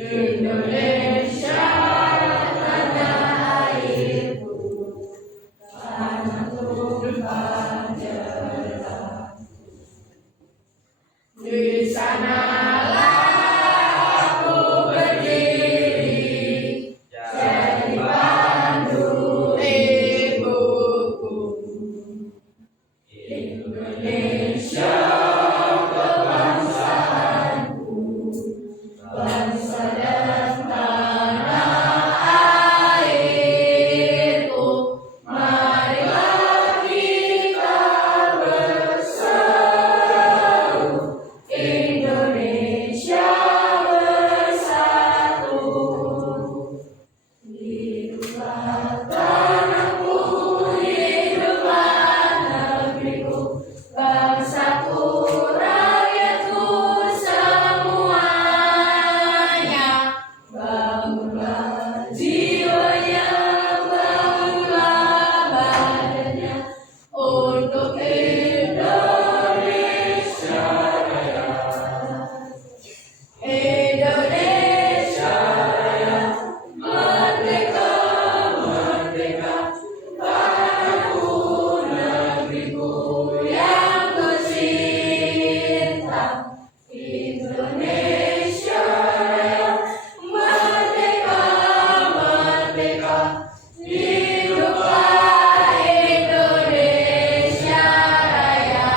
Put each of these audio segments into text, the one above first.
Indonesia tanah airku, tanah tumpah darah. Di sanalah aku berdiri, jadi pandu ibuku. Indonesia kebangsaanku, bangsa dan tanah airku. Marilah kita berseru, Indonesia bersatu. Hiduplah tanahku, hiduplah negeriku, bangsaku, rakyatku semuanya. Bangunlah jiwanya, bangunlah badannya, untuk Indonesia Raya. Indonesia Raya, merdeka, merdeka, tanahku, negeriku yang kucinta. Indonesia Raya, merdeka, merdeka, hiduplah Indonesia Raya.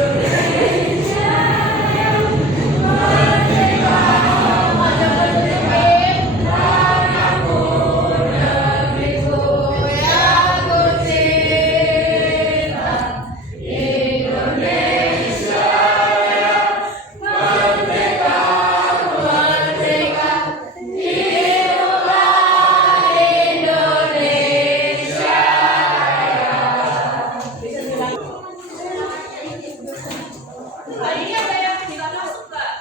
Indonesia Raya, merdeka, merdeka, tanahku, negeriku yang kucinta. Indonesia Raya, merdeka, merdeka, hiduplah Indonesia Raya. Ini ada yang tidak masuk Kak?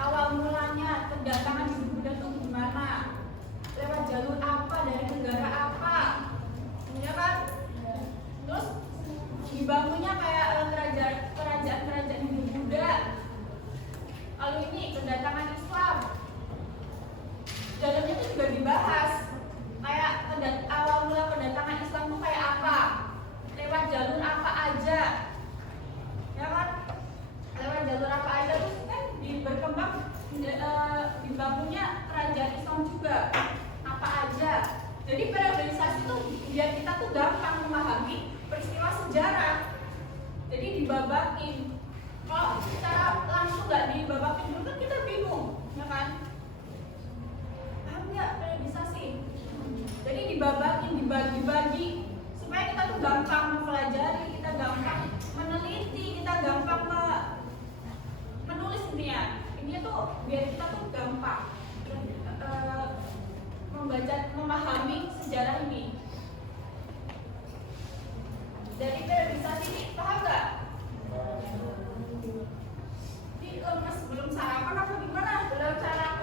awal mulanya kedatangan Ibu Buddha itu gimana? Lewat jalur apa, dari negara apa? Ya kan? Terus dibangunnya kayak kerajaan Ibu Buddha. Lalu ini kedatangan Islam. Dalamnya itu juga dibahas. Kayak awal mula kedatangan Islam itu kayak apa? Lewat jalur apa aja? Ya kan? Lewat jalur apa aja terus kan berkembang dibangunnya kerajaan Islam juga. Apa aja? Jadi periodisasi itu biar kita tuh gampang memahami peristiwa sejarah. Jadi dibabakin. Kalau secara langsung nggak dibabakin dulu kan kita bingung, ya kan? Paham nggak periodisasi? Jadi dibabakin, dibagi-bagi supaya kita tuh gampang mempelajari, kita gampang meneliti, kita gampang menulis ini tuh biar kita tuh gampang membaca, memahami sejarah ini. Dari periodisasi ini paham nggak? Ini lemes belum sarapan apa gimana? Belum sarapan.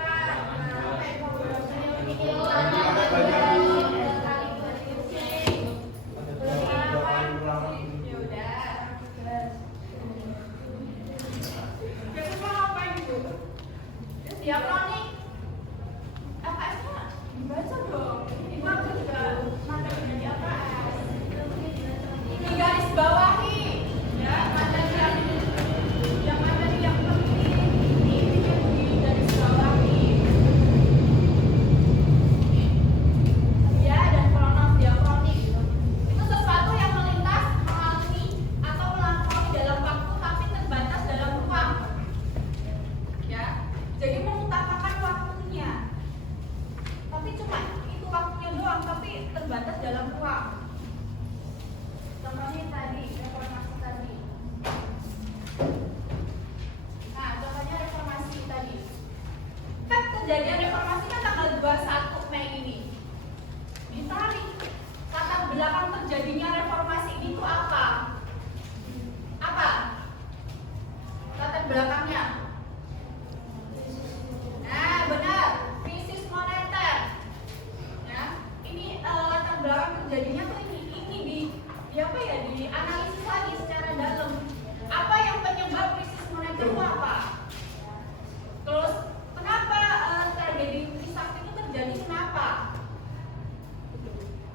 Siap nih. AKS-nya dibaca dong. Ini aku juga materi dari AKS. Di garis bawahi, ya materi yang penting ini di garis bawahi. Ya dan kronos diakronik itu sesuatu yang melintas, mengalami atau melampaui dalam waktu tapi terbatas dalam ruang. Ya. Jadi mengutamakan waktunya, tapi cuma itu waktunya doang, tapi terbatas dalam ruang. Contohnya tadi, reformasi tadi. Nah, contohnya reformasi tadi. Kan kejadian reformasi kan tanggal 21 Mei ini. Ditarik, latar belakang terjadinya reformasi ini itu apa? Apa? Latar belakangnya? Nah, benar, krisis moneter. Ya, ini latar belakang terjadinya tuh ini dianalisis lagi secara dalam. Apa yang penyebab krisis moneter itu apa? Terus kenapa tragedi Trisakti itu terjadi? Kenapa?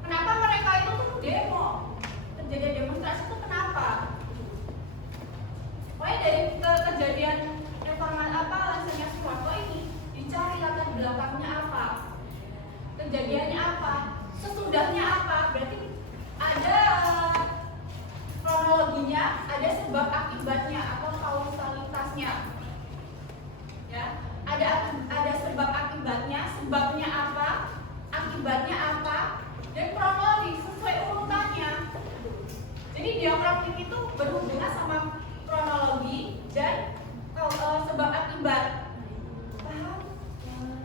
Kenapa mereka itu tuh demo? Terjadi demonstrasi itu kenapa? Pokoknya dari kejadian reformasi langsungnya Soeharto ini dicari latar belakangnya apa, kejadiannya apa, sesudahnya apa. Berarti ada kronologinya, ada sebab akibatnya atau kausalitasnya. Ya, ada sebab akibatnya, sebabnya apa, akibatnya apa, dan kronologi sesuai urutannya. Jadi diakronik itu berhubungan sama kronologi dan sebab akibat. Paham?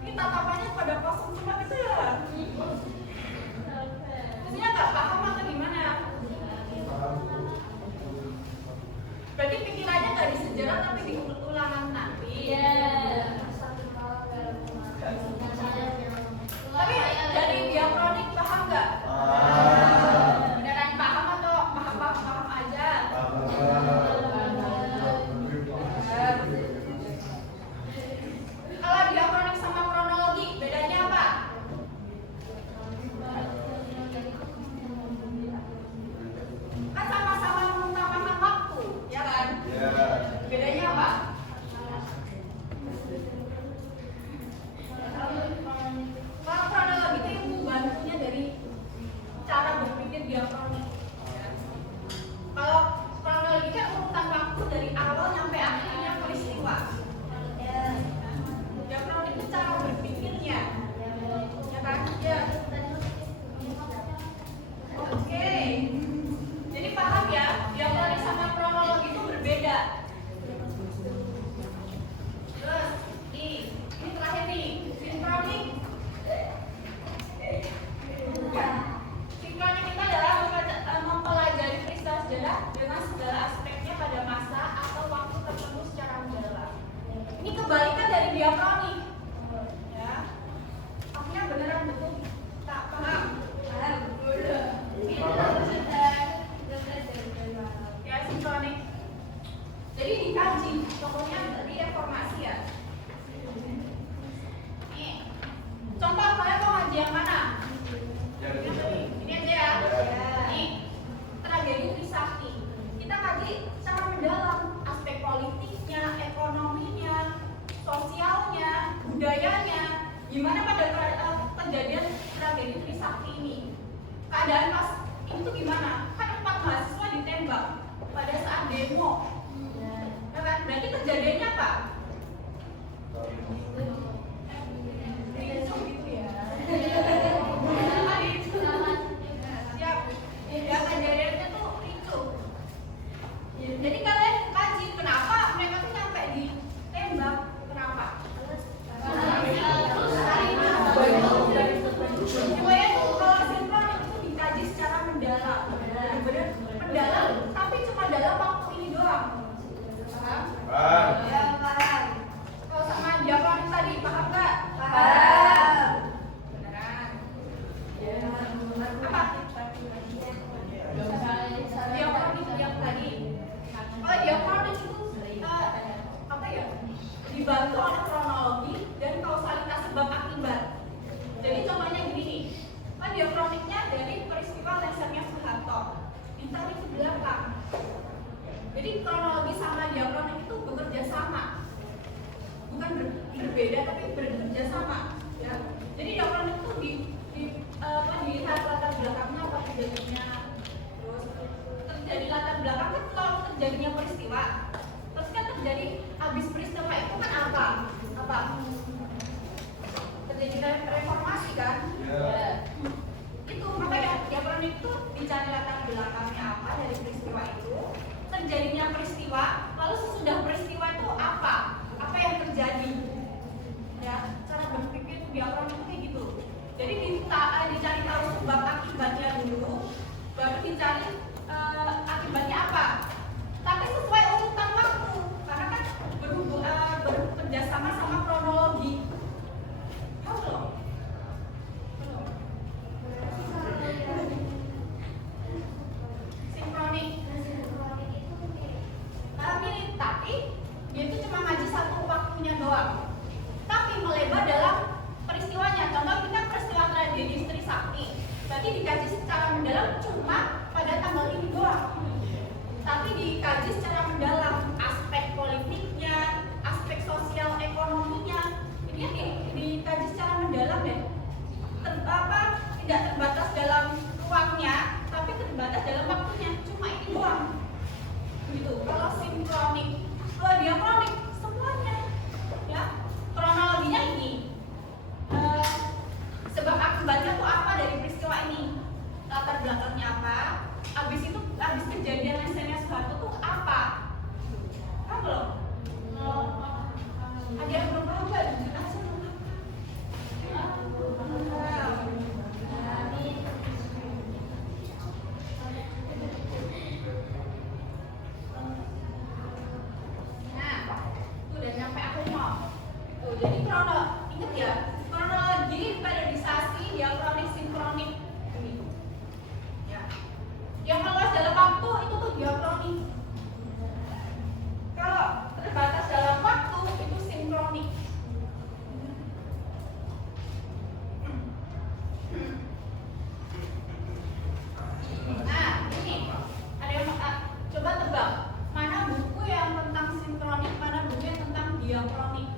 Ini tatapannya pada kosong semua gitu ya. Maksudnya nggak paham atau gimana? Berarti pikirannya nggak di sejarah tapi di ulangan nanti. Tapi dari diakronik paham nggak? Beneran paham atau paham aja? Kalau diakronik sama kronologi bedanya apa? diakronik. Ya. Akhirnya beneran betul tak paham? Ya, sinkronik. Jadi dikaji, pokoknya dari informasi ya. Nih, contoh kalian mau ngaji yang mana? Ini aja ya. Nih, tragedi Trisakti. Kita kaji secara mendalam aspek politiknya, ekonominya, sosialnya, budayanya. Gimana pada kejadian tragedi Trisakti ini? Keadaan pas ini tuh gimana? Kan 4 mahasiswa ditembak pada saat demo. Ya kan? Berarti kejadiannya apa? Ricu gitu ya. Siap. Ya kejadiannya tuh ricu. Jadi kalian kaji kenapa mereka tuh sampai ditembak? Kenapa? Supaya kalau sinkronik itu dikaji secara mendalam, benar-benar mendalam, tapi cuma dalam waktu ini doang. Paham? Ya, paham. Kalau sama diakronik tadi, paham nggak? Paham. Beneran? Apa? Diakronik yang tadi. Kalau diakronik itu apa ya? Dibantu oleh kronologi dan kausalitas sebab akibat. Jadi contohnya gini nih, kan diakroniknya dari peristiwa lesernya Soeharto ditarik ke belakang. Jadi kronologi sama diakronik itu bekerja sama, bukan berbeda tapi bekerja sama. Ya. Jadi diakronik itu dilihat latar belakangnya apa kejadiannya, terus terjadi latar belakang kan kalau terjadinya peristiwa, terus kan terjadi habis peristiwa itu kan apa? Terjadi reformasi kan? Yeah. Itu makanya diakronik itu dicari latar belakangnya apa dari peristiwa itu, terjadinya peristiwa, lalu sesudah peristiwa itu apa yang terjadi? Ya, cara berpikir diakronik itu kayak gitu. Jadi dicari tahu sebab akibatnya dulu, baru dicari akibatnya apa. Tapi sesuai urutan waktu, karena kan bekerja sama sama kronologi. Halo. Sinkronik. Mirip, tapi dia itu cuma ngaji satu waktunya doang. Tapi melebar dalam peristiwanya. Contoh kita peristiwa tragedi Trisakti. Berarti dikaji secara mendalam cuma pada tanggal ini doang. Tapi dikaji secara mendalam aspek politiknya, aspek sosial ekonominya. Ini dikaji secara mendalam ya. Tidak terbatas dalam ruangnya, tapi terbatas dalam waktunya. Cuma ini doang. Gitu. Kalau sinkronik, kalau diakronik semuanya, ya kronologinya ini. Sebab akibatnya tuh apa dari peristiwa ini? Latar belakangnya apa? Habis kejadian lesernya Soeharto tuh apa? Paham belum? Ada yang belum paham nggak? Jadi ingat ya, kronologi, periodisasi, diakronik, sinkronik ini. Ya. Yang meluas dalam waktu itu tuh diakronik. Kalau terbatas dalam waktu itu sinkronik. Nah, ini ada yang coba tebak. Mana buku yang tentang sinkronik, mana buku yang tentang diakronik?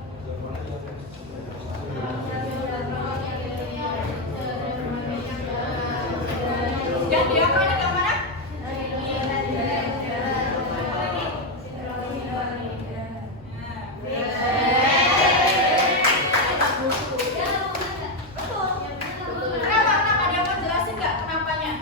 Yang diakronik yang mana? Kenapa? Ada yang mau jelasin nggak kenapanya?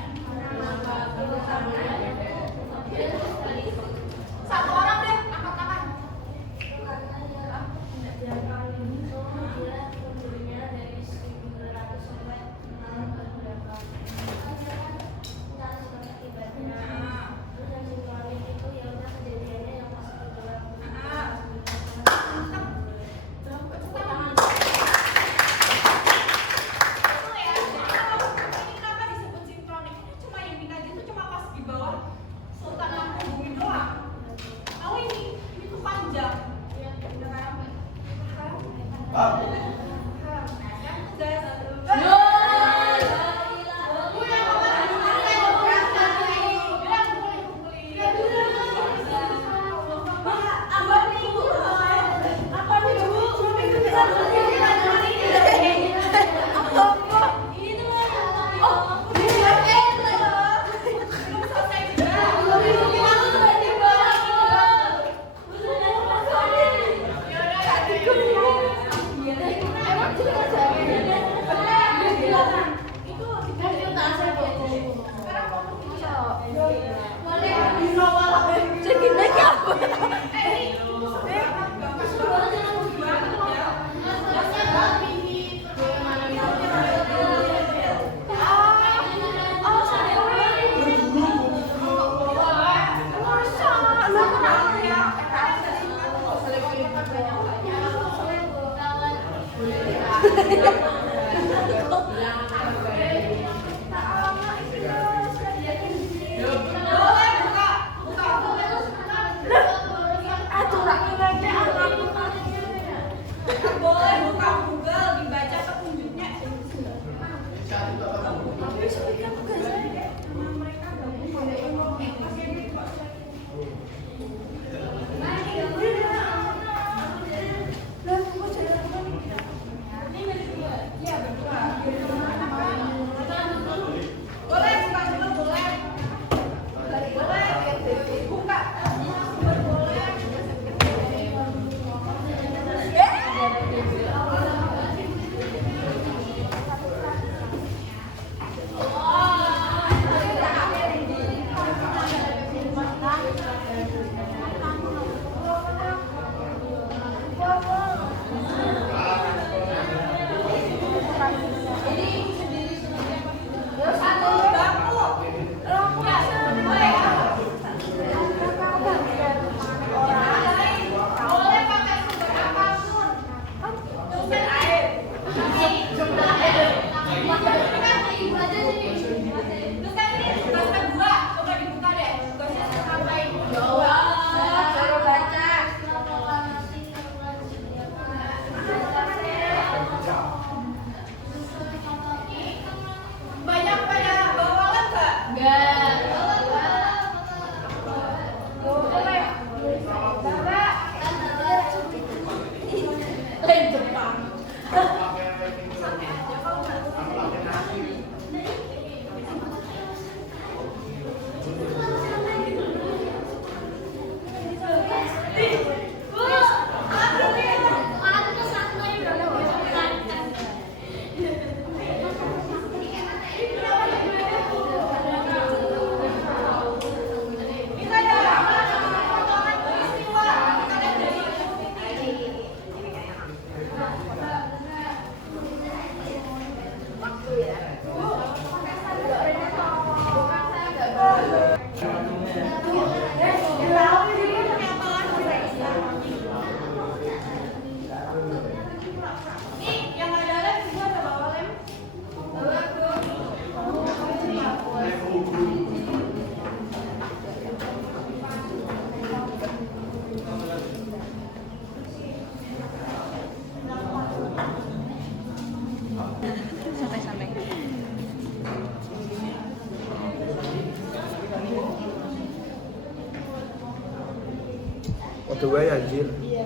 Waduh wae anjir. Iya.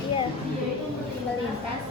Iya. Melintas.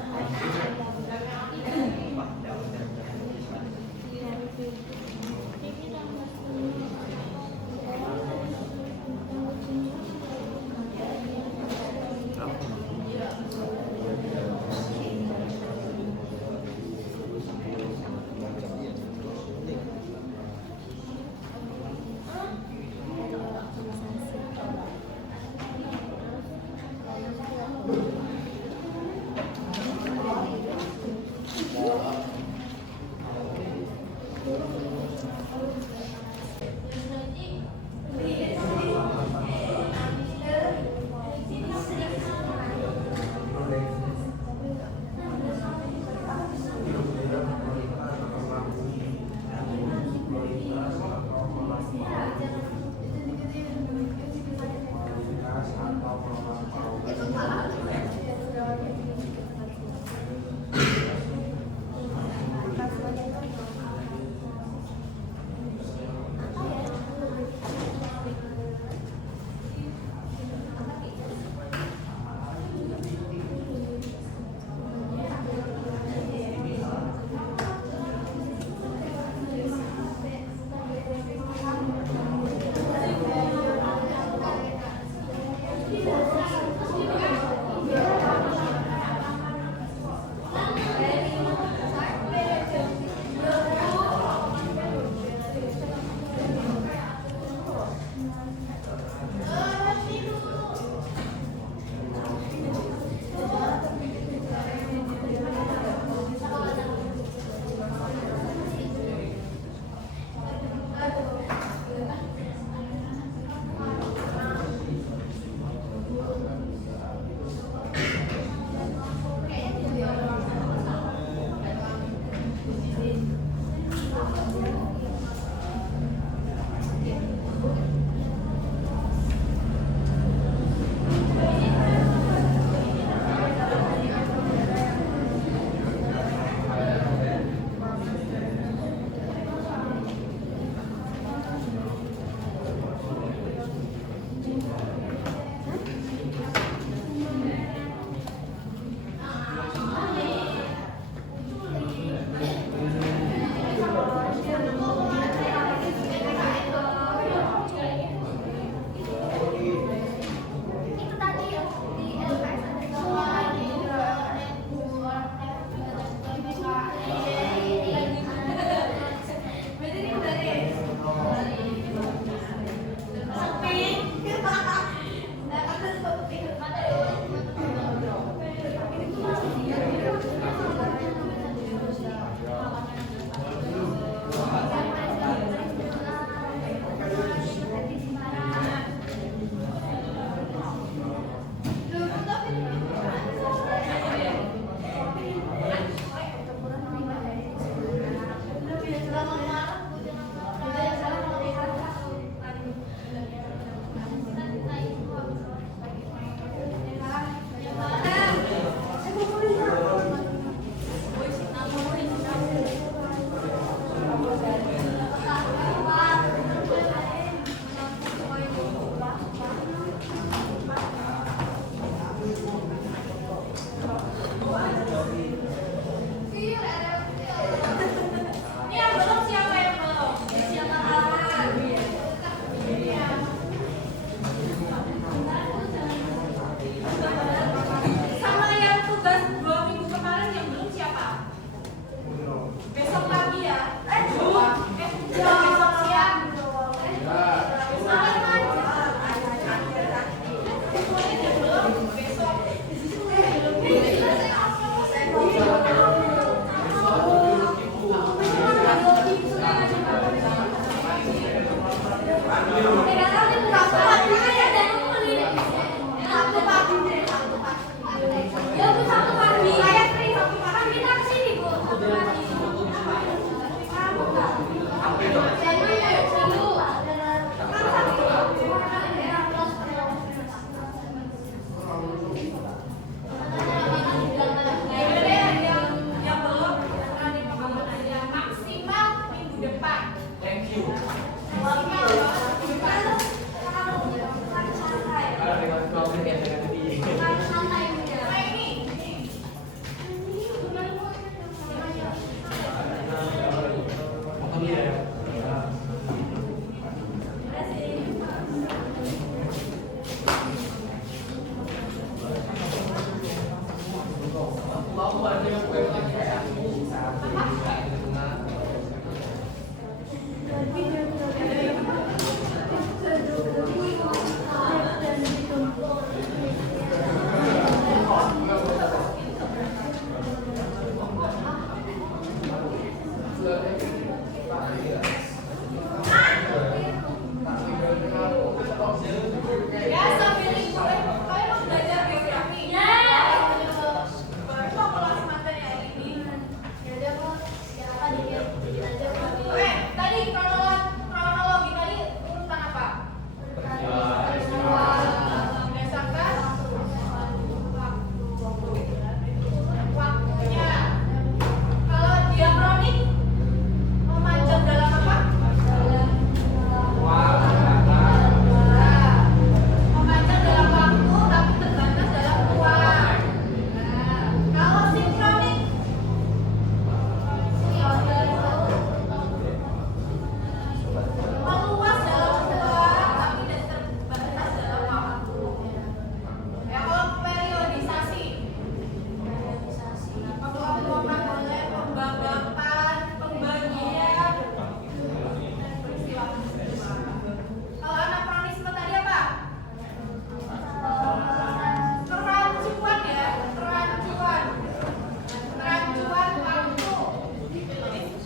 Nah, ini. Ya, sambil liburan, kalian mau belajar geografi? Baru mau kelas materi hari ini. Oke, tadi kronologi tadi urutan apa? Berdasarkan waktunya. Kalau diakronik memanjang dalam apa? Memanjang dalam waktu tapi terbatas dalam ruang. Nah, kalau sinkronik meluas dalam ruang tapi tidak terbatas dalam waktu. Ya, kalau periodisasi pengelompokan oleh pembabakan, pembagian peristiwa. Kalau anakronisme tadi apa? Kerancuan ya, kerancuan waktu.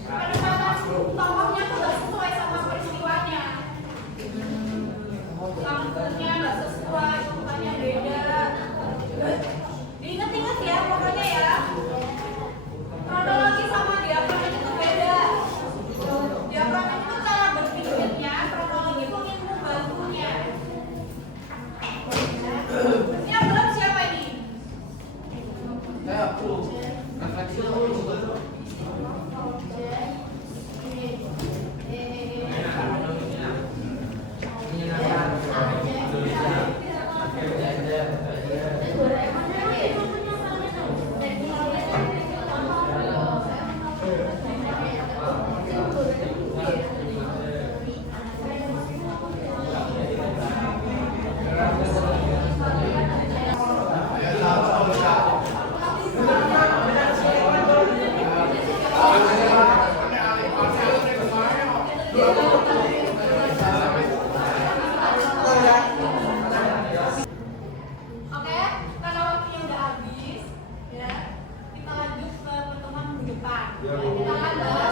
Kadang-kadang tokohnya tuh nggak sesuai sama peristiwanya. Waktunya nggak sesuai, urutannya beda. Diingat-ingat ya, pokoknya ya. Kronologi sama diakronik itu beda. Diakronik itu cara berpikirnya, kronologi itu ilmu bantunya. Ini yang belum siapa ini? Oke, karena waktunya udah habis, ya, kita lanjut ke pertemuan minggu depan. Kita akan bahas